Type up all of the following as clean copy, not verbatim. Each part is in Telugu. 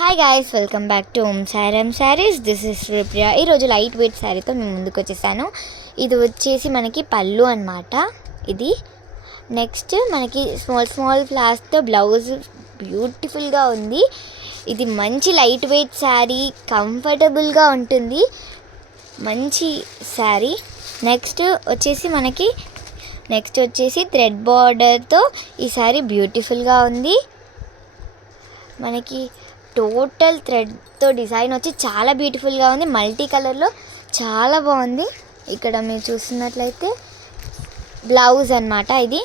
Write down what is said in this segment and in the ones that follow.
Hi guys, welcome back to Om Sairam Sarees. This is Sripriya. ఈరోజు లైట్ వెయిట్ శారీతో మేము ముందుకు వచ్చేసాను. ఇది వచ్చేసి మనకి పళ్ళు అనమాట. ఇది నెక్స్ట్ మనకి స్మాల్ ఫ్లవర్స్తో బ్లౌజ్ బ్యూటిఫుల్గా ఉంది. ఇది మంచి లైట్ వెయిట్ శారీ, కంఫర్టబుల్గా ఉంటుంది, మంచి శారీ. నెక్స్ట్ వచ్చేసి థ్రెడ్ బార్డర్తో ఈ శారీ బ్యూటిఫుల్గా ఉంది. మనకి టోటల్ థ్రెడ్తో డిజైన్ వచ్చి చాలా బ్యూటిఫుల్గా ఉంది. మల్టీ కలర్లో చాలా బాగుంది. ఇక్కడ మీరు చూస్తున్నట్లయితే బ్లౌజ్ అన్నమాట ఇది.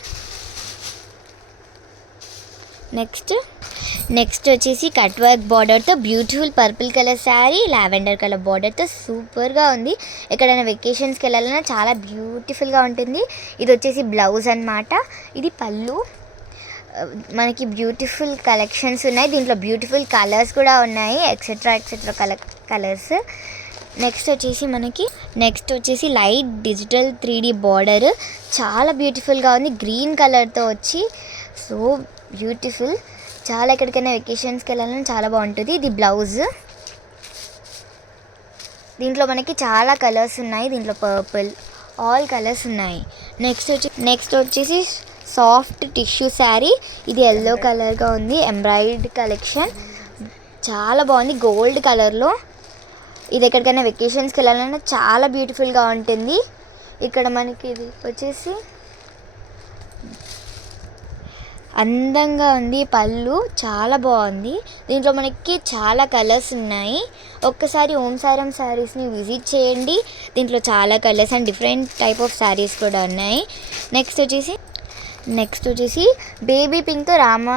నెక్స్ట్ వచ్చేసి కట్ వర్క్ బార్డర్తో beautiful purple colour sari, lavender colour బార్డర్తో సూపర్గా ఉంది. ఎక్కడైనా వెకేషన్స్కి వెళ్ళాలన్నా చాలా బ్యూటిఫుల్గా ఉంటుంది. ఇది వచ్చేసి బ్లౌజ్ అన్నమాట. ఇది పళ్ళు. మనకి బ్యూటిఫుల్ కలెక్షన్స్ ఉన్నాయి. దీంట్లో బ్యూటిఫుల్ కలర్స్ కూడా ఉన్నాయి, ఎక్సెట్రా కలర్స్. నెక్స్ట్ వచ్చేసి లైట్ డిజిటల్ 3D బార్డర్ చాలా బ్యూటిఫుల్గా ఉంది. గ్రీన్ కలర్తో వచ్చి సో బ్యూటిఫుల్. చాలా ఎక్కడికైనా వెకేషన్స్కి వెళ్ళాలని చాలా బాగుంటుంది. ఇది బ్లౌజ్. దీంట్లో మనకి చాలా కలర్స్ ఉన్నాయి. దీంట్లో పర్పుల్, ఆల్ కలర్స్ ఉన్నాయి. నెక్స్ట్ వచ్చేసి సాఫ్ట్ టిష్యూ శారీ. ఇది ఎల్లో కలర్గా ఉంది. ఎంబ్రాయిడరీ కలెక్షన్ చాలా బాగుంది, గోల్డ్ కలర్లో. ఇది ఎక్కడికైనా వెకేషన్స్కి వెళ్ళాలన్నా చాలా బ్యూటిఫుల్గా ఉంటుంది. ఇక్కడ మనకి ఇది వచ్చేసి అందంగా ఉంది. పళ్ళు చాలా బాగుంది. దీంట్లో మనకి చాలా కలర్స్ ఉన్నాయి. ఒక్కసారి ఓం సాయిరామ్ శారీస్ని విజిట్ చేయండి. దీంట్లో చాలా colours and different type of saris కూడా ఉన్నాయి. నెక్స్ట్ వచ్చేసి baby pink Rama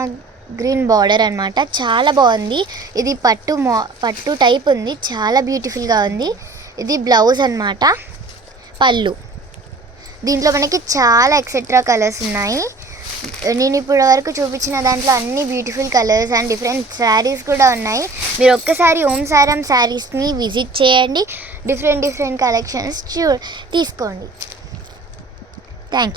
green border అనమాట. చాలా బాగుంది. ఇది పట్టు టైప్ ఉంది, చాలా బ్యూటిఫుల్గా ఉంది. ఇది బ్లౌజ్ అన్నమాట. పళ్ళు. దీంట్లో మనకి చాలా ఎక్సెట్రా కలర్స్ ఉన్నాయి. నేను ఇప్పటి వరకు చూపించిన దాంట్లో అన్ని beautiful colours and different saris కూడా ఉన్నాయి. మీరు ఒక్కసారి ఓం సాయిరామ్ శారీస్ని విజిట్ చేయండి. డిఫరెంట్ కలెక్షన్స్ తీసుకోండి. Thank you.